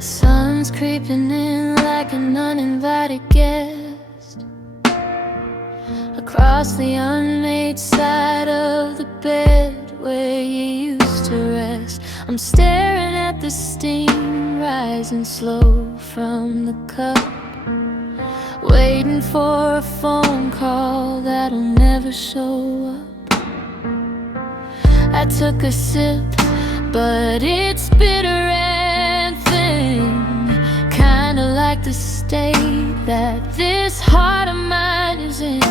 The sun's creeping in like an uninvited guest across the unmade side of the bed where you used to rest. I'm staring at the steam rising slow from the cup, waiting for a phone call that'll never show up. I took a sip, but it's bitter and thin, kinda like the state that this heart of mine is in.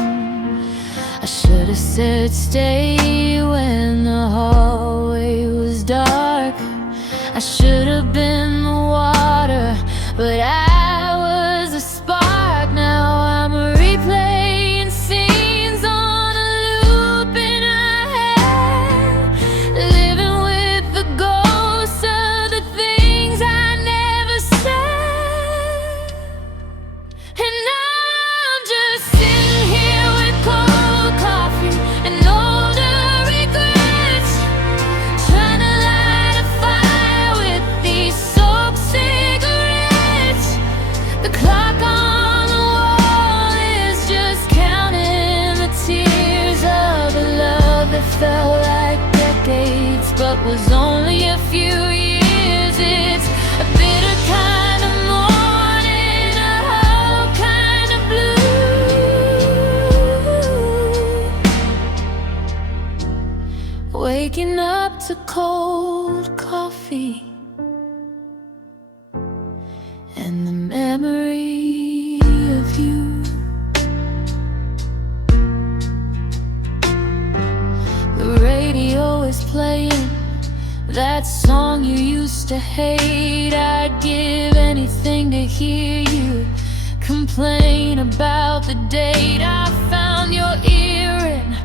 I should've said stay when the hallway was dark. I should've been the water, but I was a spark. Now I'm replaying scenes on a loop in my head, living with the ghosts of the things I never said. And I'm just sitting here with cold coffee and older regrets, trying to light a fire with these soaked cigarettes. The clock on the wall is just counting the tears of a love that felt like decades, but was only a few years. It's a bitter kind of morning, a hollow kind of blue. Waking up to cold coffee and the memory of you. The radio is playing that song you used to hate. I'd give anything to hear you complain about the date I found your earring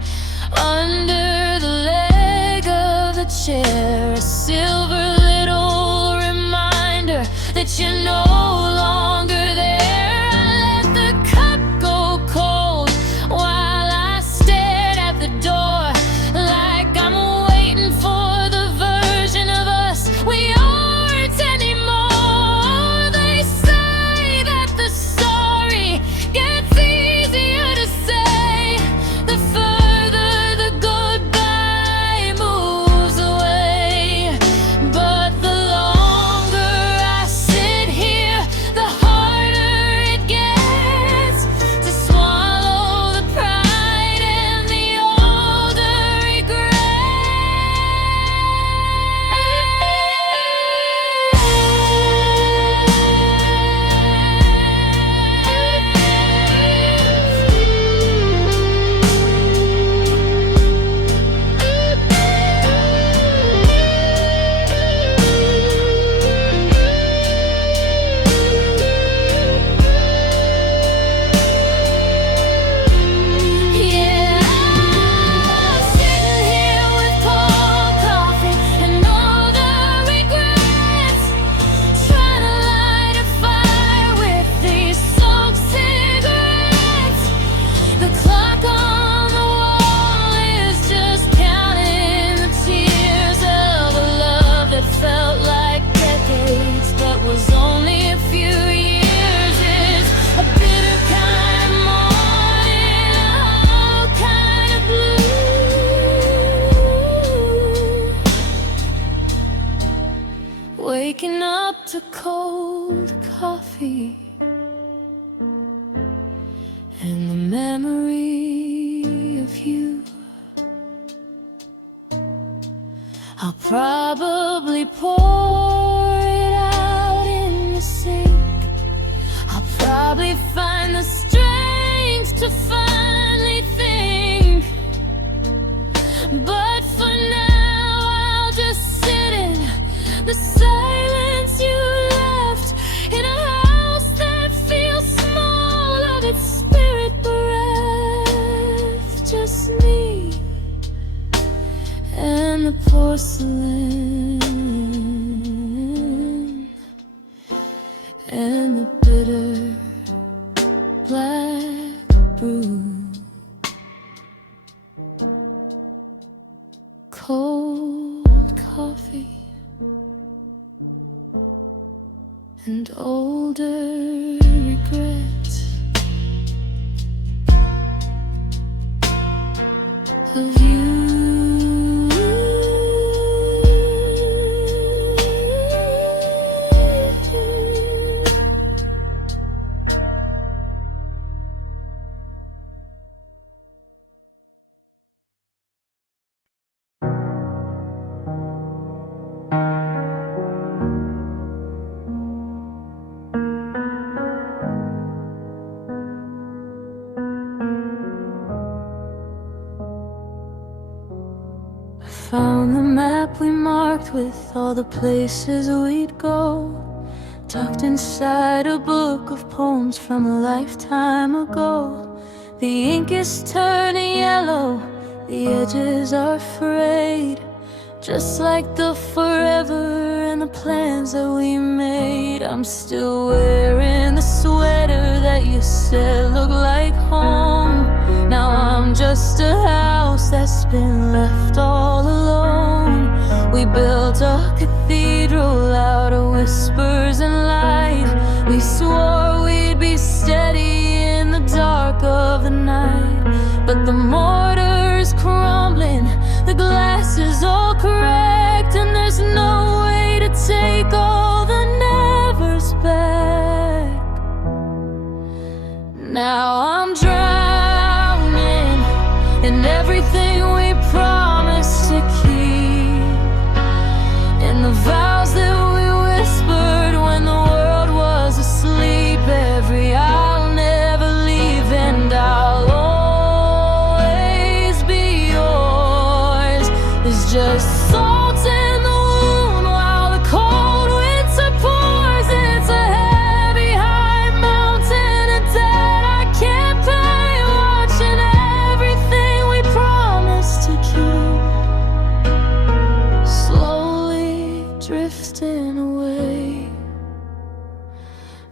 under the leg of the chair, a silver little reminder that you're no longer there. I let the cup go cold while I stared at the door, like I'm waiting for the version of us we aren't anymore. They say that the story gets easier to say the further the goodbye moves away. But the longer I sit here, the harder it gets to swallow the pride and the older yeah, I'm sitting here with cold coffee and all the regrets, trying to light a fire with these soaked cigarettes. The clock on the wall is just counting the tears of a love that felt like decades, but was only a few years. It's a bitter kind of morning, a hollow kind of blue. Waking up to cold coffee and the memory of you. I'll probably pour it out in the sink. I'll probably find the strength to finally think. But for now, I'll just sit in the silence you left, in a house that feels small of its spirit bereft. Just me and the porcelain and the bitter black brew. Cold coffee and older regrets of you. Found the map we marked with all the places we'd go, tucked inside a book of poems from a lifetime ago. The ink is turning yellow, the edges are frayed, just like the forever and the plans that we made. I'm still wearing the sweater that you said looked like home. Now I'm just a house that's been left all alone. We built a cathedral out of whispers and light. We swore we'd be steady in the dark of the night, but the mortar's crumbling, the glass is all cracked, and there's no way to take all the nevers back. Now I'm drowning in everything we promised to keep, in the vows that we whispered when the world was asleep. Every I'll never leave and I'll always be yours is just salt in the wound while the cold winter pours. It's a heavy high mountain, a debt I can't pay, watching everything we promised to keep slowly drifting away.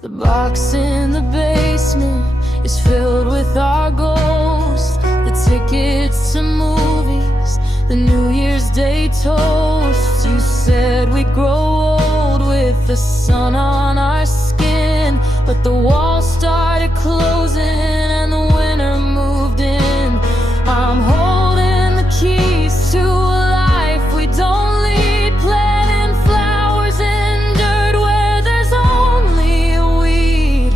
The box in the basement is filled with our ghosts, the tickets to movies, the New Year's Day toast. You said we'd grow old with the sun on our skin, but the walls started closing and the winter moved in. I'm holding the keys to a life we don't lead, planting flowers in dirt where there's only a weed.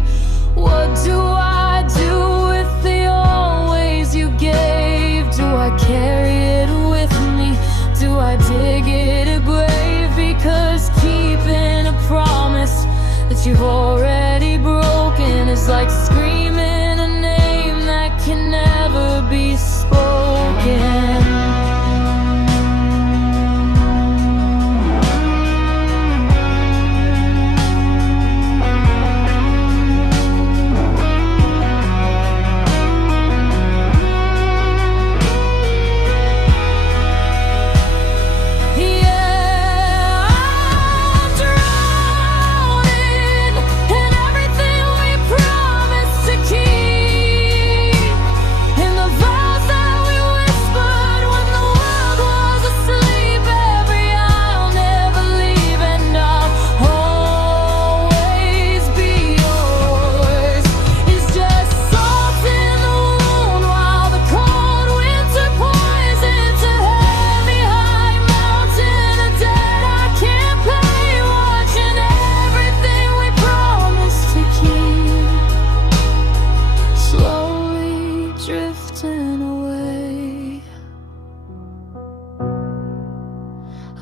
What do I do with the always you gave? Do I carry it with me? Do I dig it a grave? Because keeping a promise that you've already broken is like screaming a name that can never be spoken.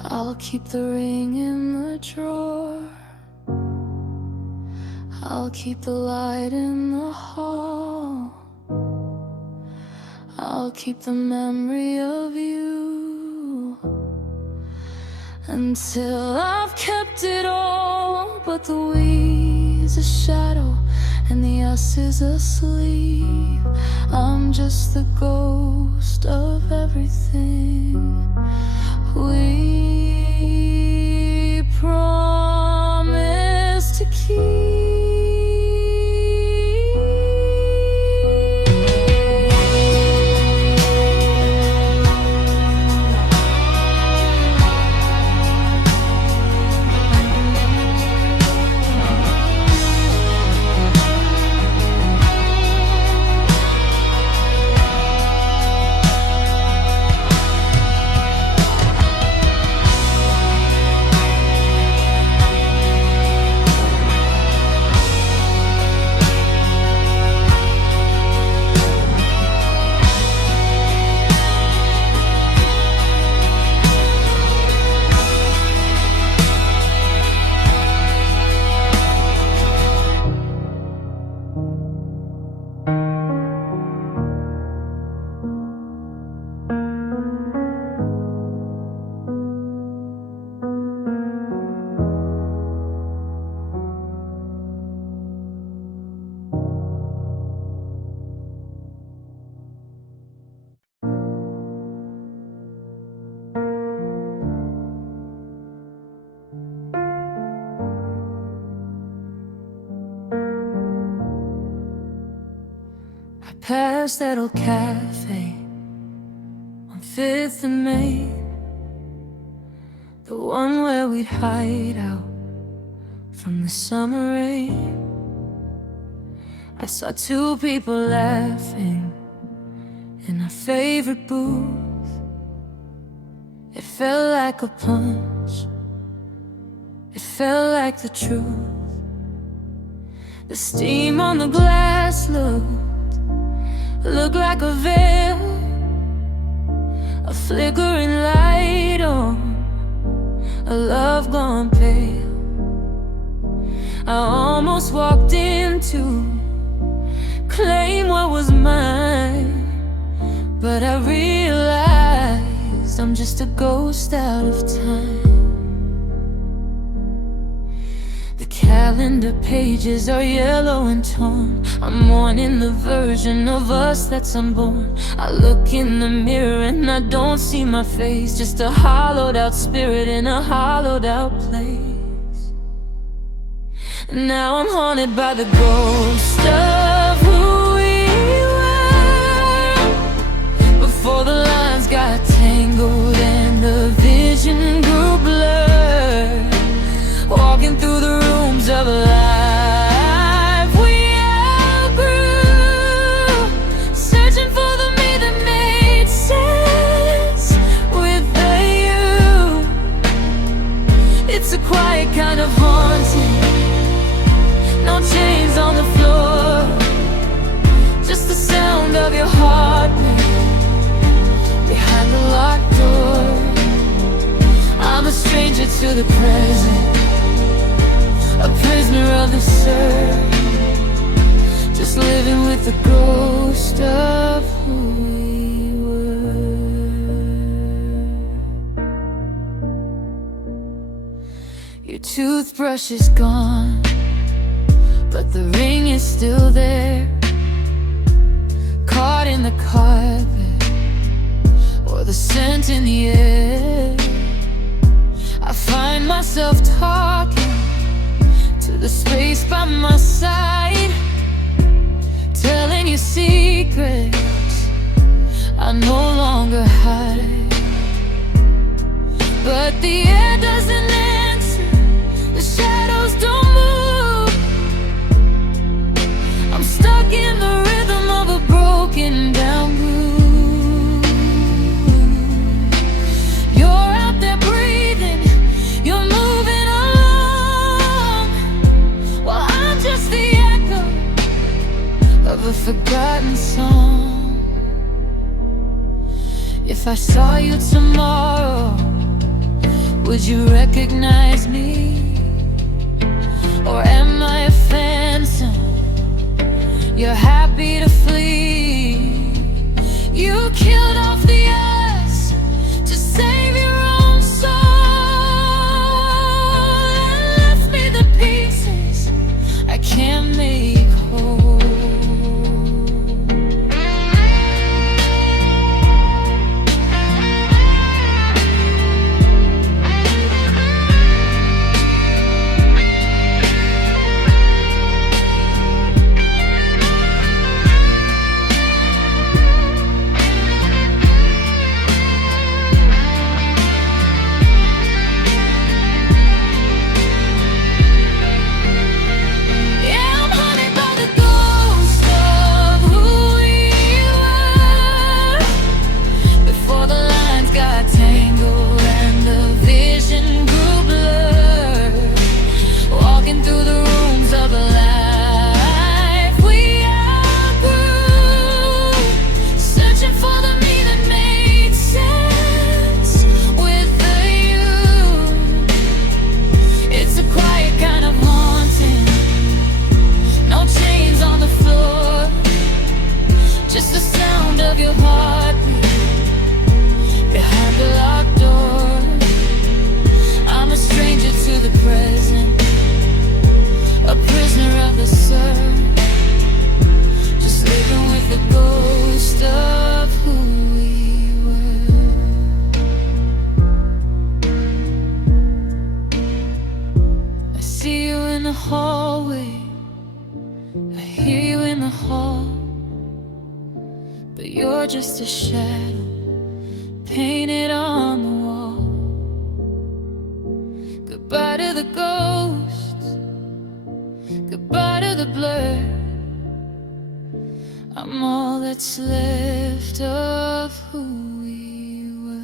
I'll keep the ring in the drawer, I'll keep the light in the hall, I'll keep the memory of you until I've kept it all. But the we's a shadow and the us is asleep. I'm just the ghost of everything we promised to keep. past that old cafe on 5th and May, the one where we'd hide out from the summer rain. I saw two people laughing in our favorite booth. It felt like a punch, it felt like the truth. The steam on the glass looked like a veil, a flickering light on a love gone pale. I almost walked in to claim what was mine, but I realized I'm just a ghost out of time. The calendar pages are yellow and torn. I'm mourning the version of us that's unborn. I look in the mirror and I don't see my face, just a hollowed out spirit in a hollowed out place. Now I'm haunted by the ghost of who we were before the lines got tangled and the vision grew blurred. Walking through the rooms of life we outgrew, searching for the me that made sense with the you. It's a quiet kind of haunting, no chains on the floor, just the sound of your heartbeat behind the locked door. I'm a stranger to the present, a prisoner of the surf, just living with the ghost of who we were. Your toothbrush is gone, but the ring is still there, caught in the carpet or the scent in the air. I find myself talking to the space by my side, telling you secrets I no longer hide. But the air doesn't answer, the shadows don't move. I'm stuck in the rhythm of a broken down groove. You're out there breathing, you're moving along, while I'm just the echo of a forgotten song. If I saw you tomorrow, would you recognize me? Or am I a phantom you're happy to flee? You killed off the us to save your own soul, and left me the pieces I can't make whole. Just the sound of your heartbeat behind the locked door. I'm a stranger to the present, a prisoner of the sun, just living with the ghost of who we were. I see you in the hallway, I hear you in the hall. but you're just a shadow painted on the wall. Goodbye to the ghosts, goodbye to the blur. I'm all that's left of who we were.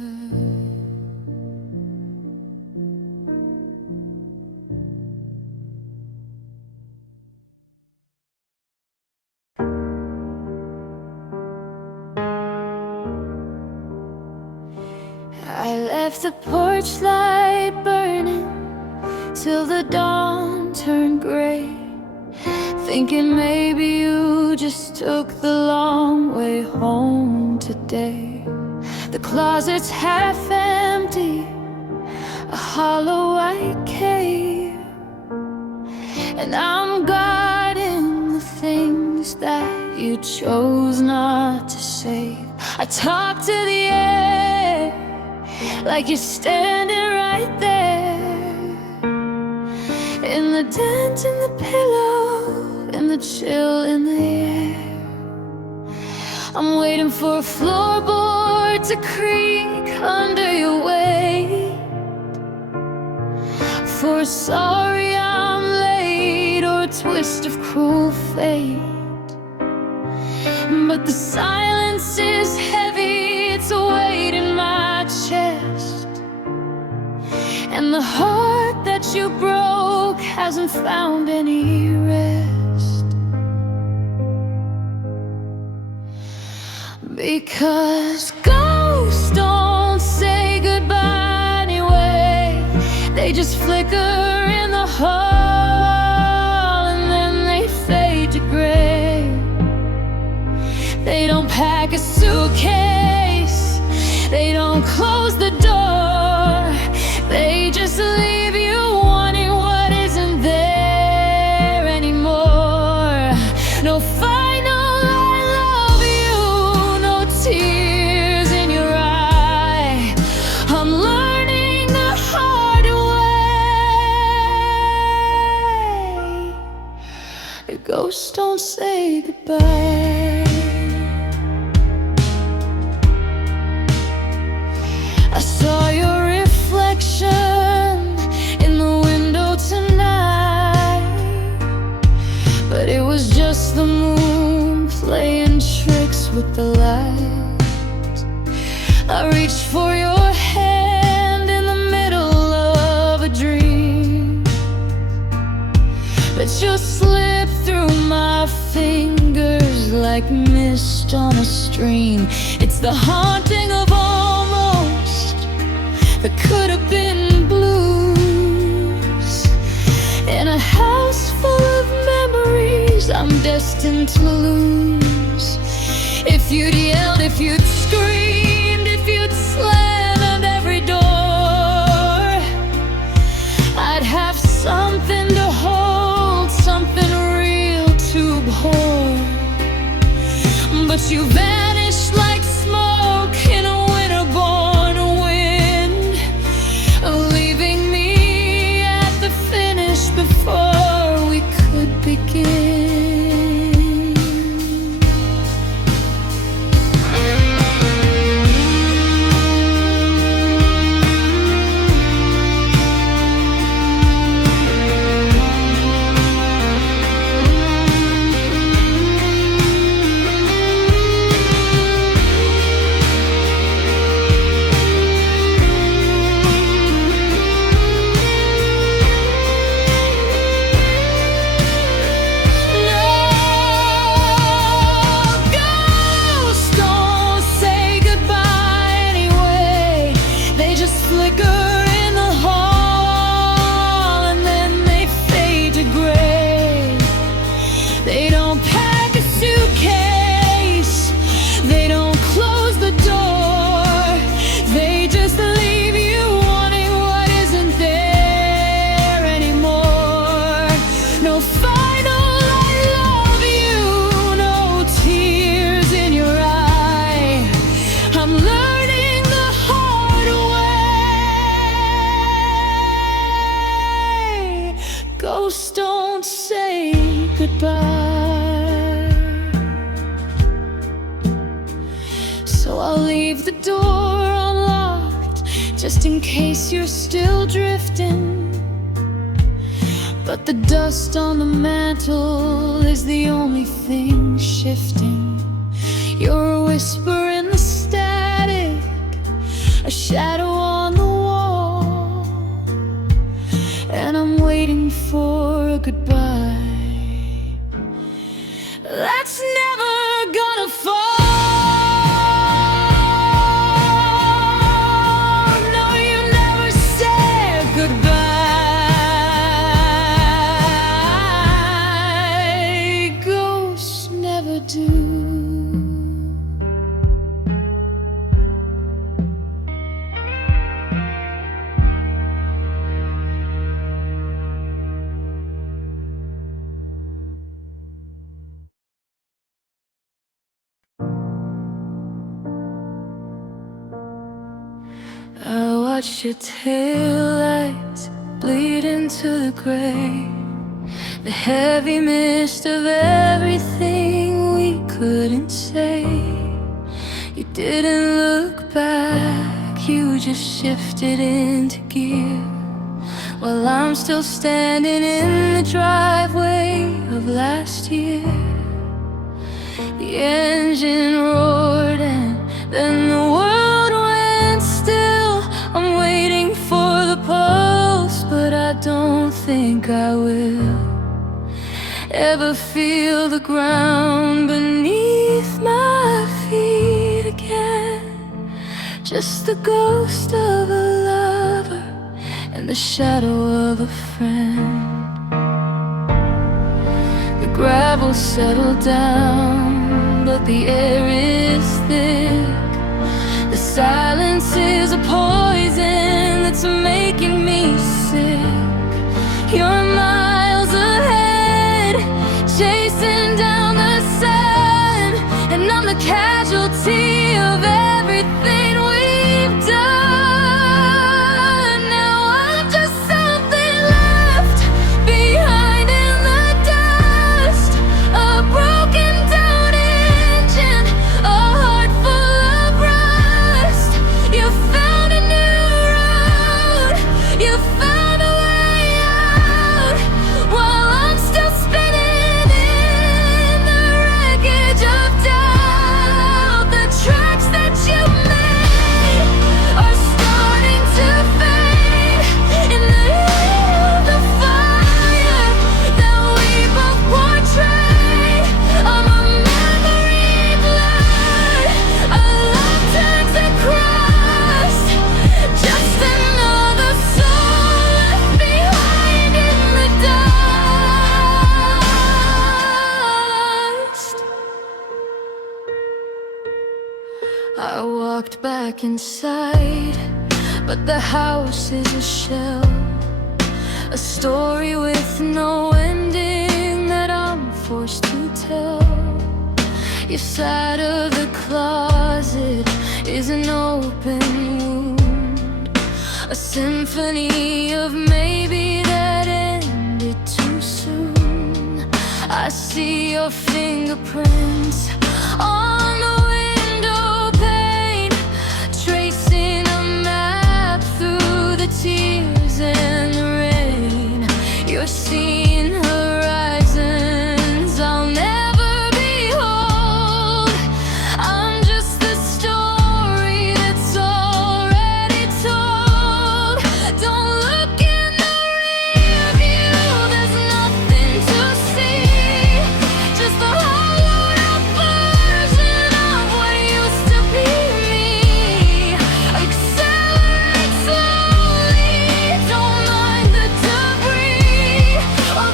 I left the porch light burning till the dawn turned gray, thinking maybe you just took the long way home today. The closet's half empty, a hollow white cave, and I'm guarding the things that you chose not to save. I talk to the air like you're standing right there, in the dent in the pillow, in the chill in the air. I'm waiting for a floorboard to creak under your weight, for a sorry I'm late or a twist of cruel fate. But the silence is heavy, it's a weight in my chest, and the heart that you broke hasn't found any rest. Because ghosts don't say goodbye anyway, they just flicker in the hall and then they fade to gray. They don't pack a suitcase, they don't close the door, they just leave you wanting what isn't there anymore. No final I love you, no tears in your eye. I'm learning the hard way. The ghosts don't say goodbye. I saw your reflection in the window tonight, but it was just the moon playing tricks with the light. I reached for your hand in the middle of a dream, but you slipped through my fingers like mist on a stream. It's the haunting of almost that could have been blues, in a house full of memories I'm destined to lose. If you'd yelled, if you'd screamed, if you'd slammed every door, I'd have something to hold, something real to abhor. But you vanished like smoke in a winter-born wind, leaving me at the finish before we could begin. Ghosts don't say goodbye. leave the door unlocked, just in case you're still drifting. But the dust on the mantle is the only thing shifting. You're a whisper in the static, a shadow on the wall, and I'm waiting for a goodbye that's never gonna fall. No, you never said goodbye. Ghosts never do. I watched your taillights bleed into the gray, the heavy mist of everything we couldn't say. You didn't look back, you just shifted into gear, while I'm still standing in the driveway of last year. The engine roared and then the world went still. I'm waiting for the pulse, but I don't think I will ever feel the ground beneath my feet again. Just the ghost of a lover and the shadow of a friend. The gravel settled down, but the air is thick. The silence is a poison that's making me sick. You're miles ahead, chasing down the sun, and I'm the casualty of everything we've done. Now I'm just something left behind in the dust, a broken down engine, a heart full of rust. You found a new road, you found a way out, while I'm still spinning in the wreckage of doubt. The tracks that you made are starting to fade in the heat of the fire that we both portray. I'm a memory blurred, a love turns across, just another soul left behind in the dust. I walked back inside, but the house is a shell, a story with no ending that I'm forced to tell. Your side of the closet is an open wound, a symphony of maybe that ended too soon. I see your fingerprints on the window pane, tracing a map through the tears and the rain. You're seeing horizons I'll never behold. I'm just the story that's already told. Don't look in the rear view, there's nothing to see, just the hollowed out version of what used to be me. Accelerate slowly, don't mind the debris. Oh,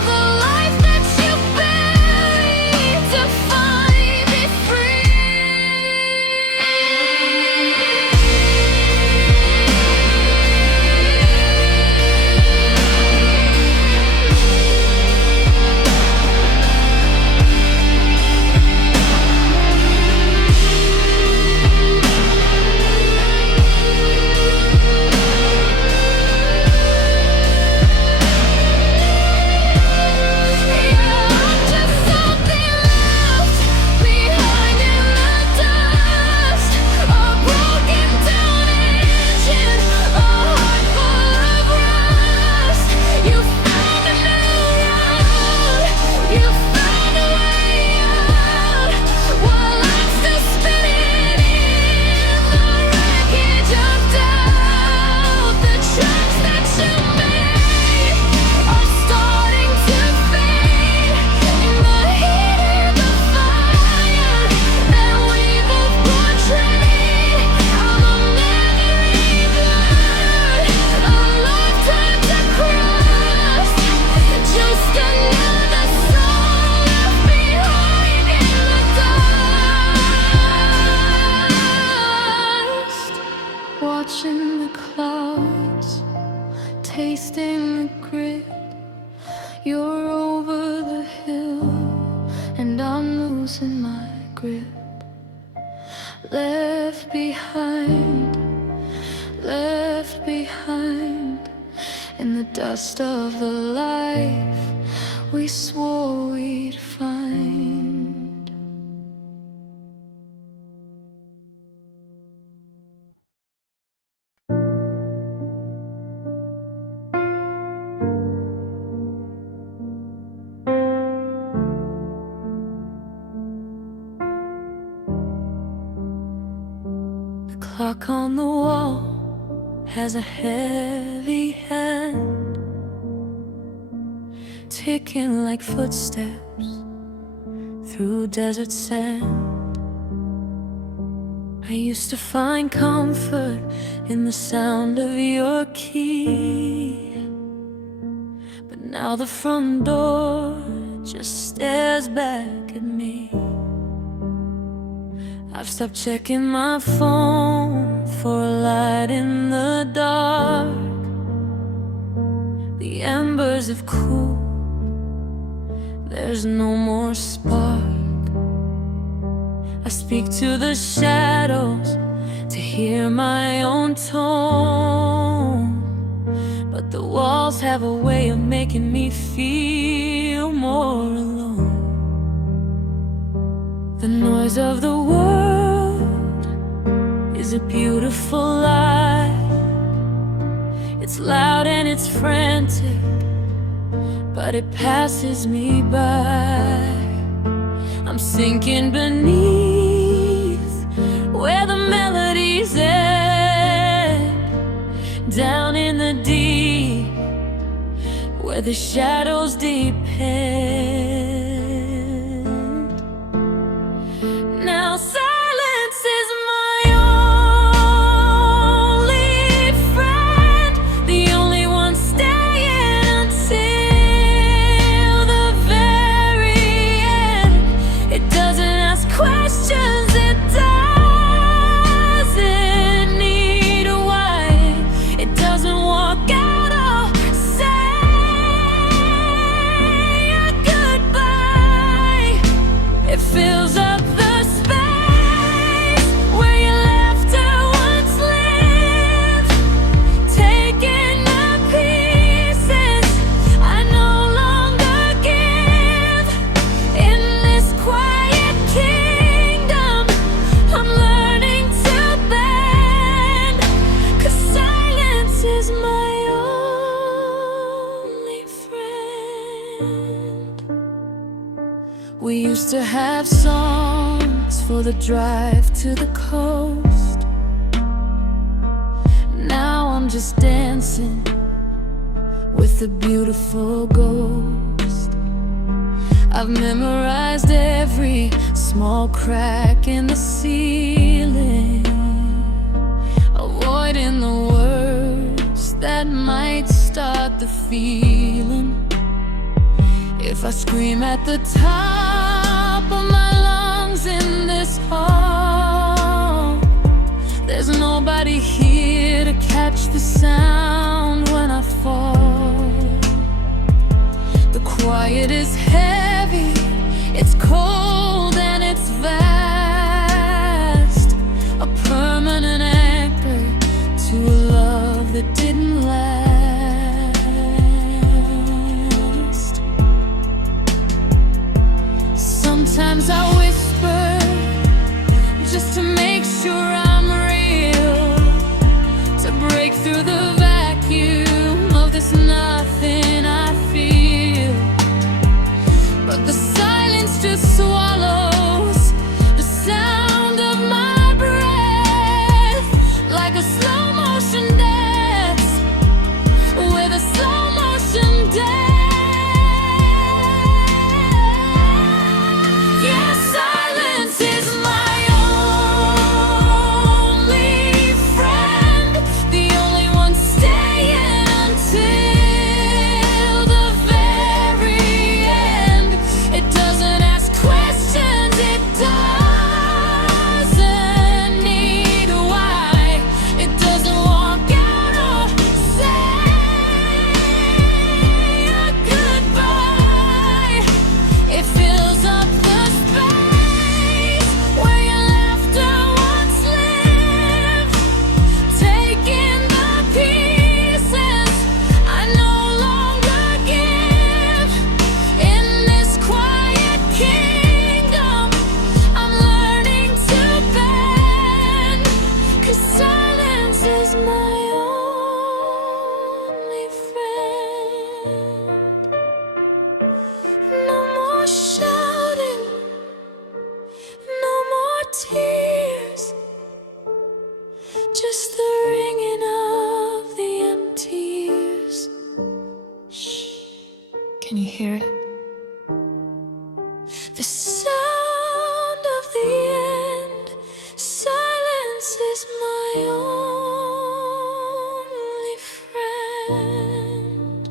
You're over the hill, and I'm losing my grip. Left behind in the dust of the life we swore we'd find. The clock on the wall has a heavy hand, ticking like footsteps through desert sand. I used to find comfort in the sound of your key, but now the front door just stares back at me. I've stopped checking my phone for a light in the dark. The embers have cooled, there's no more spark. I speak to the shadows to hear my own tone, but the walls have a way of making me feel more alone. The noise of the world is a beautiful lie. It's loud and it's frantic, but it passes me by. I'm sinking beneath where the melodies end, down in the deep where the shadows depend. Now silence is my only friend, the only one staying until the very end. It doesn't ask questions, it doesn't need a why. It doesn't walk out or say a goodbye. It fills up we used to have songs for the drive to the coast. Now I'm just dancing with a beautiful ghost. I've memorized every small crack in the ceiling, avoiding the words that might start the feeling. If I scream at the top of my lungs in this hall, there's nobody here to catch the sound when I fall. The quiet is heavy, it's cold and it's vast, a permanent anchor to a love that didn't last. Sometimes I whisper just to make sure I'm real, to break through the vacuum of this Can you hear it? The sound of the end. Silence is my only friend.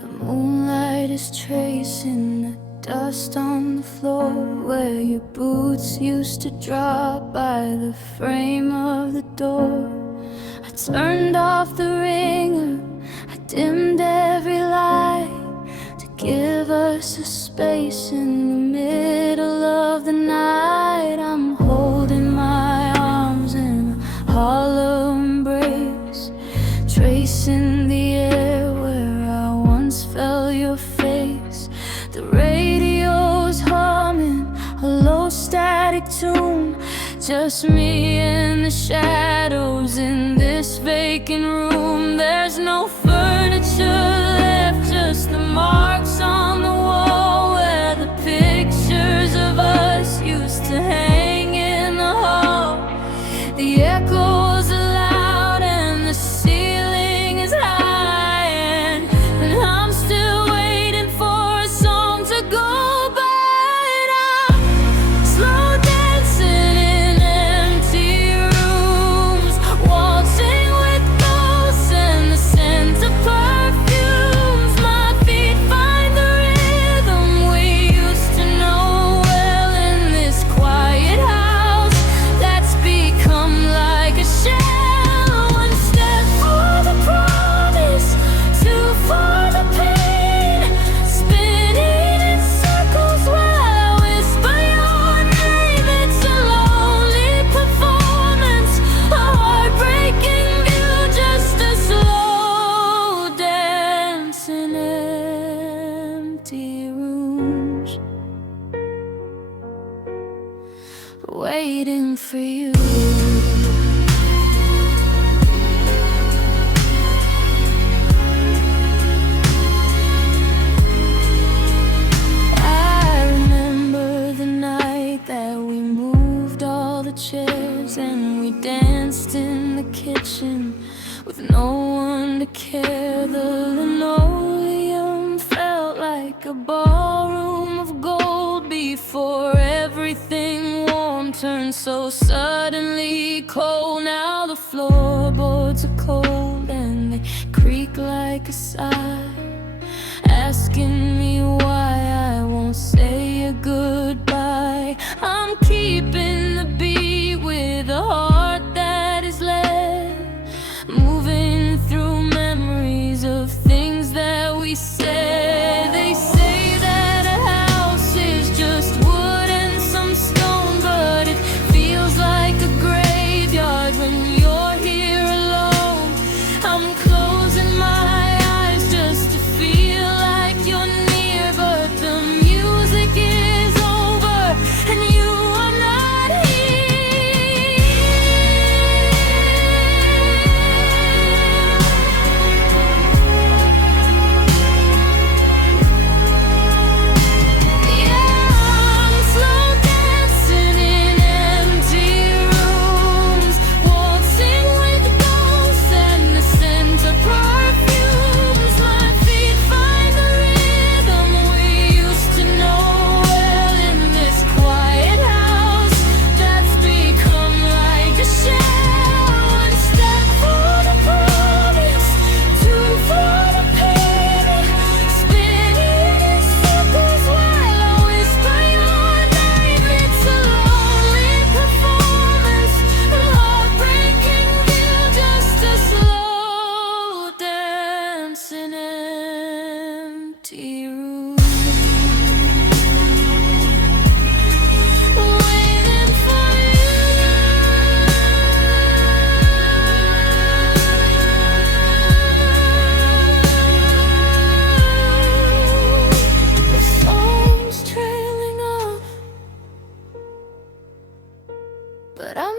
The moonlight is tracing the dust on the floor where your boots used to drop by the frame of the door. I turned off the ringer, I dimmed every light to give us a space in the middle of the night. I'm holding my arms in a hollow embrace, tracing the air where I once felt your face. The radio's humming a low static tune, just me and the shadows in this vacant room. There's no furniture left, just the marks on the wall where the pictures of us used to hang in the hall. The echoes are loud and the ceiling is high, and I'm still waiting for a song to go by. And I'm slow dancing in empty rooms, waltzing with ghosts and the scent of perfumes. My feet find the rhythm we used to know well in this quiet house that's become like a shell. One step for the promise, two for the pain, spinning in circles while I whisper your name. It's a lonely performance, a heartbreaking view, just a slow dance in empty rooms, waiting for you. I remember the night that we moved all the chairs and we danced in the kitchen with no one to care. The linoleum felt like a ballroom of gold before everything warm turned so suddenly cold. Now the floorboards are cold and they creak like a sigh, asking me why I won't say a goodbye. I'm keeping the beat with a heart that is lead, moving through memories of things that we said. They say that a house is just wood and some stone, but it feels like a graveyard when you're here alone. I'm closing my eyes just to feel like you're near, but the music is over and you are not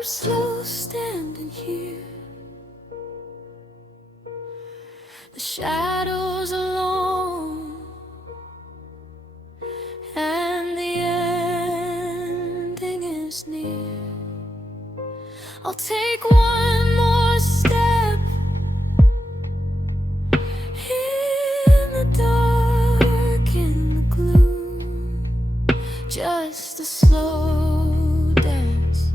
we're slow standing here, the shadows alone, and the ending is near. I'll take one more step in the dark, in the gloom, just a slow dance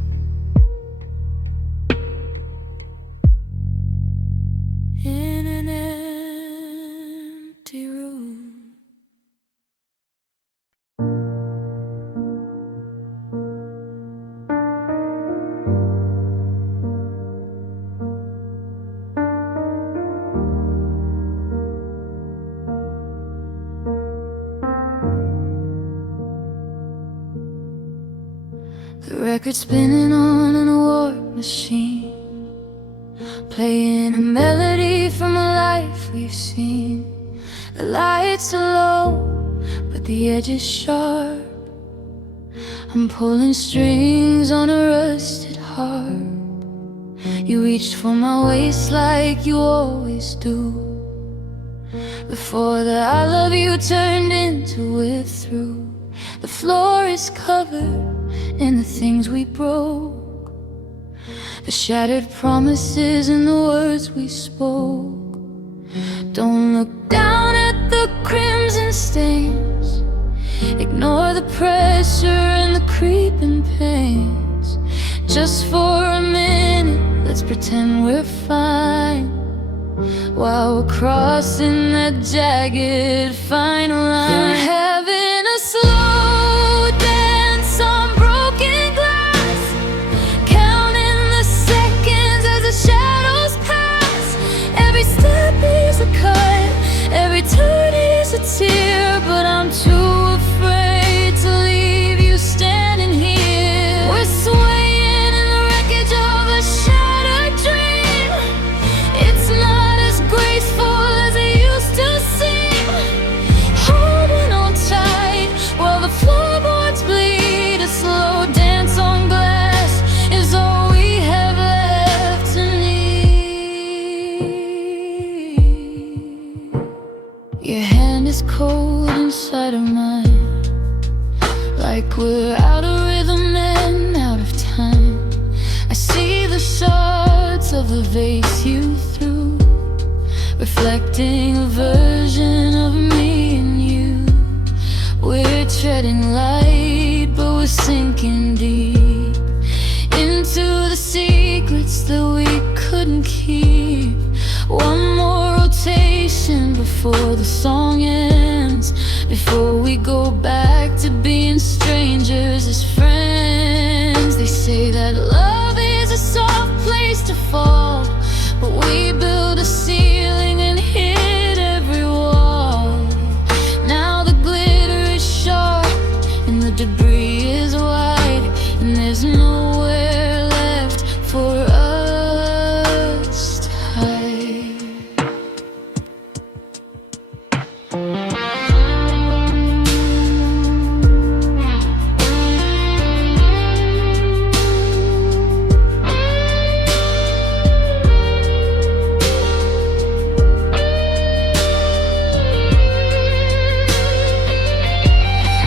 in an empty room. The record spinning on in a warp machine, playing a melody from a life we've seen. The lights are low, but the edge is sharp. I'm pulling strings on a rusted harp. You reached for my waist like you always do, before the I love you turned into we're through. The floor is covered in the things we broke, the shattered promises and the words we spoke. Don't look down at the crimson stains, ignore the pressure and the creeping pains. Just for a minute, let's pretend we're fine, while we're crossing that jagged final line. We're having a slow dance on broken glass, counting the seconds as the shadows pass. Every step is a cut, every turn is a tear, but I'm too afraid to leave you standing here. We're swaying in the wreckage of a shattered dream. It's not as graceful as it used to seem, holding on tight while the floorboards bleed. A slow dance on glass is all we have left to need. Your hand is cold inside of mine, like we're out of rhythm and out of time. I see the shards of the vase you threw, reflecting a version of me and you. We're treading light, but we're sinking deep into the secrets that we couldn't keep. One more rotation before the song ends, before we go back to being strangers as friends. They say that love is a soft place to fall, but we build a ceiling and hit every wall. Now the glitter is sharp and the debris is wide, and there's nowhere left for us to hide.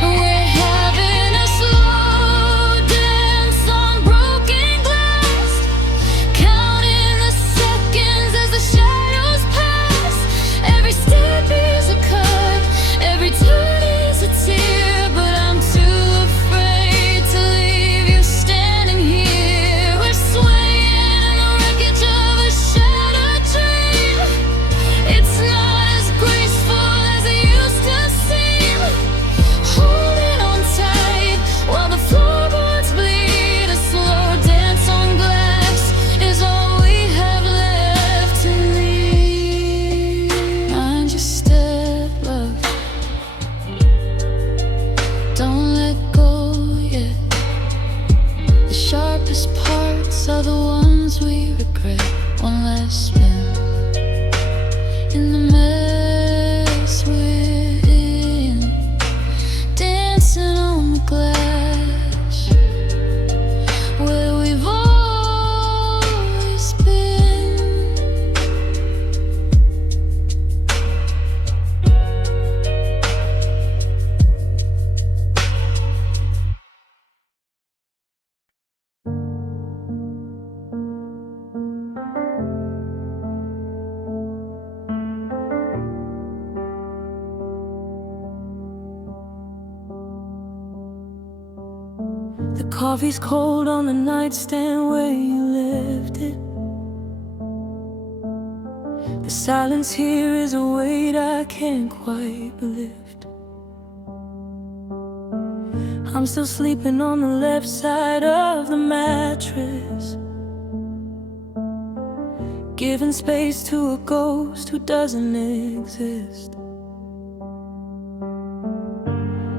We're having a slow dance on broken glass, counting the seconds as the shadows pass. Every step is a cut, every turn is a tear, but I'm too afraid to leave you standing here. We're swaying in the wreckage of a shattered dream. It's not as graceful as it used to seem, holding on tight while the floorboards bleed. A slow dance on glass is all we have left to leave. Mind your step, love, don't let go yet. The sharpest parts are the ones we regret. One last spin in the mess we're in, dancing on the glass where we've all The coffee's cold on the nightstand where you left it. The silence here is a weight I can't quite lift. I'm still sleeping on the left side of the mattress, giving space to a ghost who doesn't exist.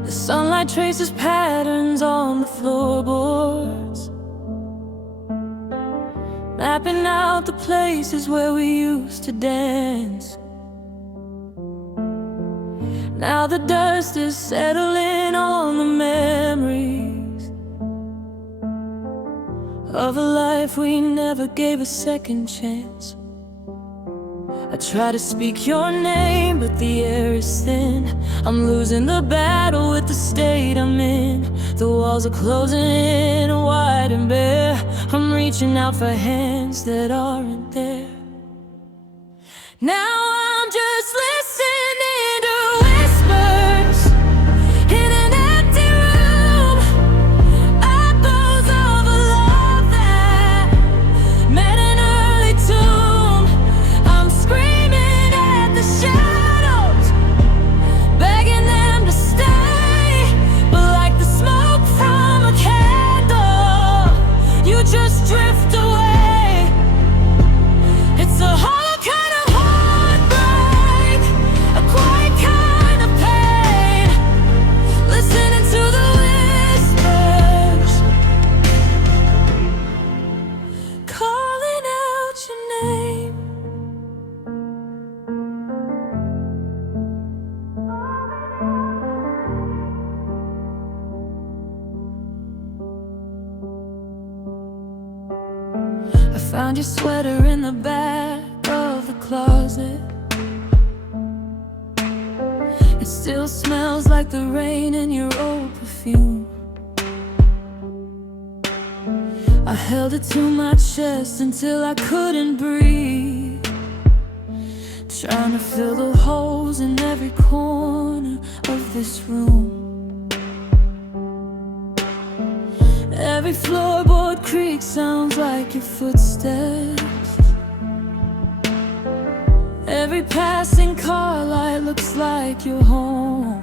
The sunlight traces patterns on the floorboards, mapping out the places where we used to dance. Now the dust is settling on the memories of a life we never gave a second chance. I try to speak your name, but the air is thin. I'm losing the battle with the state I'm in. The walls are closing in wide and bare. I'm reaching out for hands that aren't there. Now I'm just listening to whispers in an empty room, echoes of a love that met an early tomb. I'm screaming at the shadows, begging them to stay, but like the smoke from a candle, you just drift away. It's a hollow kind of heartbreak, a quiet kind of pain, listening to the whispers, calling out your name. I found your sweater in the back of the closet. It still smells like the rain in your old perfume. I held it to my chest until I couldn't breathe, trying to fill the holes in every corner of this room. Every floorboard creak sounds like your footsteps. Every passing car light looks like you're home.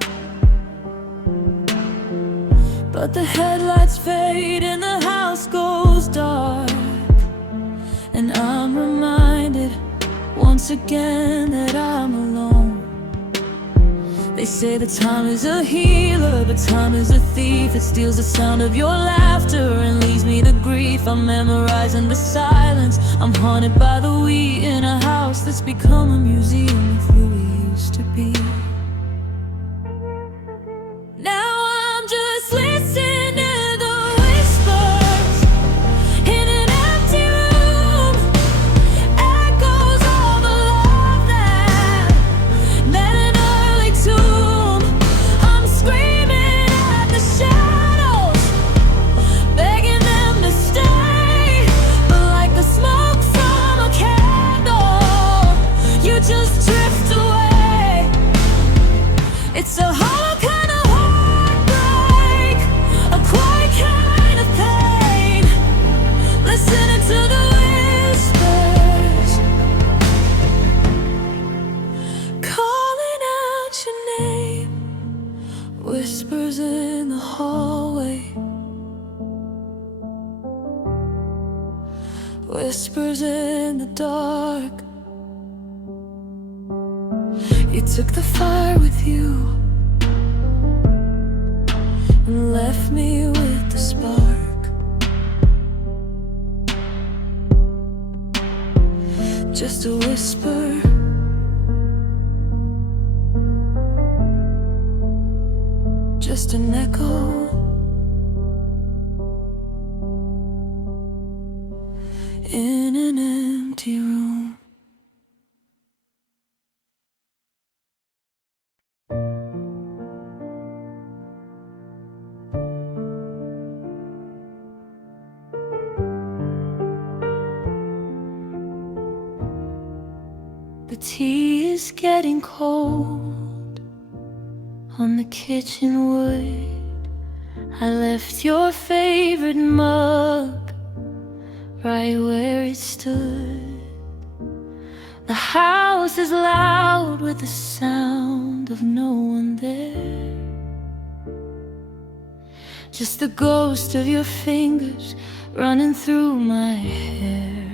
But the headlights fade and the house goes dark, and I'm reminded once again that I'm alone. They say that time is a healer, but time is a thief. It steals the sound of your laughter and leaves me to grief. I'm memorizing the silence. I'm haunted by the we in a house that's become a museum of who we used to be. Now I'm just listening to the whispers in an empty room, echoes of a love that met an early tomb. I'm screaming at the shadows, begging them to stay, but like the smoke from a candle, you just drift away. It's a hollow kind of heartbreak, a quiet kind of pain, listening to the whispers, calling out your name. Whispers in the hallway, whispers in the dark. You took the fire with you and left me with the spark. Just a whisper, just an echo in an empty room. The tea is getting cold on the kitchen wood. I left your favorite mug right where it stood. The house is loud with the sound of no one there. Just the ghost of your fingers running through my hair.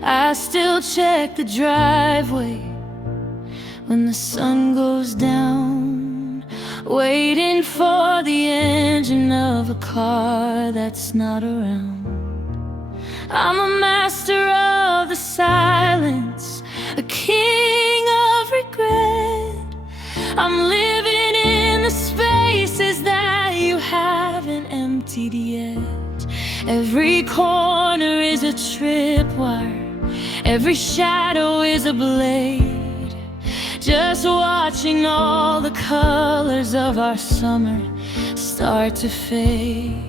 I still check the driveway when the sun goes down, waiting for the engine of a car that's not around. I'm a master of the silence, a king of regret. I'm living in the spaces that you haven't emptied yet. Every corner is a tripwire, every shadow is a blade. Just watching all the colors of our summer start to fade.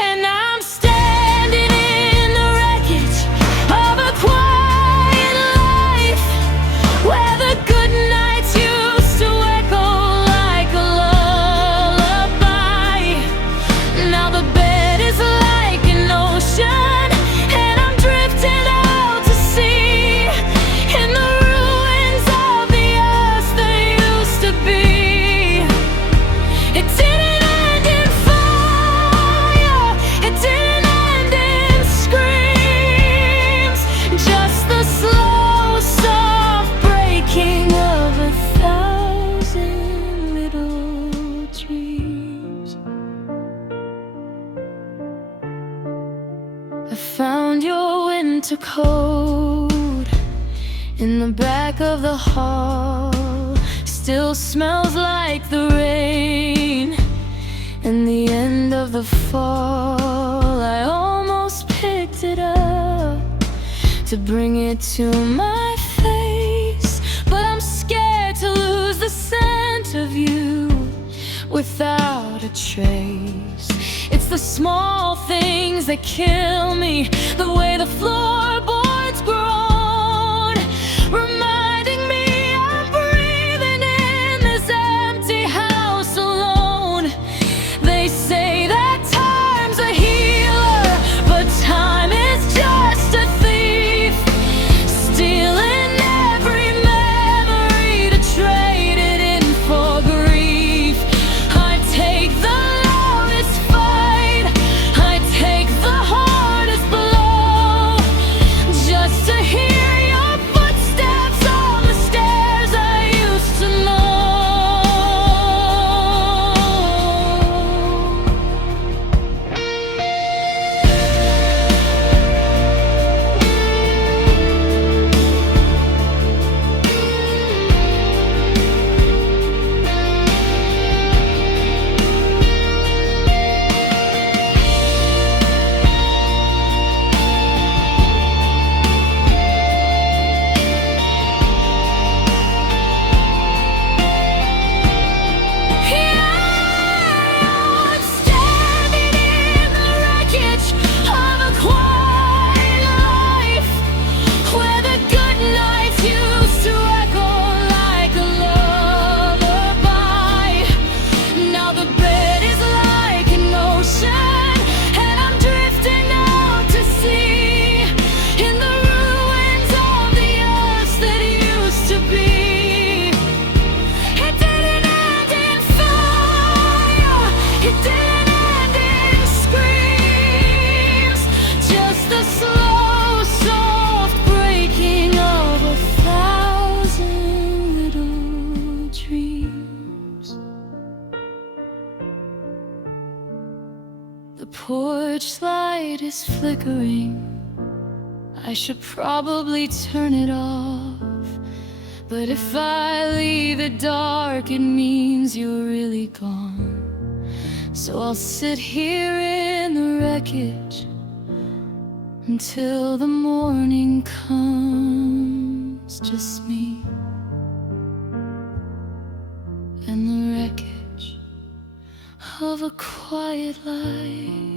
And I'm standing in the wreckage of a quiet life, where the good nights used to echo like a lullaby. Now the bed is like an ocean, and I'm drifting out to sea, in the ruins of the earth that used to be. It didn't end in fire, it didn't end in screams, just the slow, soft breaking of 1,000 little dreams. I found your winter coat in the back of the hall. Still smells like the rain and the end of the fall. I almost picked it up to bring it to my face, but I'm scared to lose the scent of you without a trace. It's the small things that kill me, the way the floorboards groan, reminding me I'm breathing in this empty house alone. They say that time's a healer, but time is just a thief, stealing every memory to trade it in for grief. I take the loudest fight, I take the hardest blow, just to hear your footsteps on the stairs I used to know. I'm standing in the wreckage of a quiet life, where the good nights used to echo like a lullaby. Now the bed is like an ocean, and I'm drifting out to sea, in the ruins of the earth that used to be. It didn't end in fire, it didn't end in screams, just the slow, soft breaking of 1,000 little dreams. The porch light is flickering, I should probably turn it off, but if I leave it dark, it means you're really gone. So I'll sit here in the wreckage until the morning comes. Just me and the wreckage of a quiet life.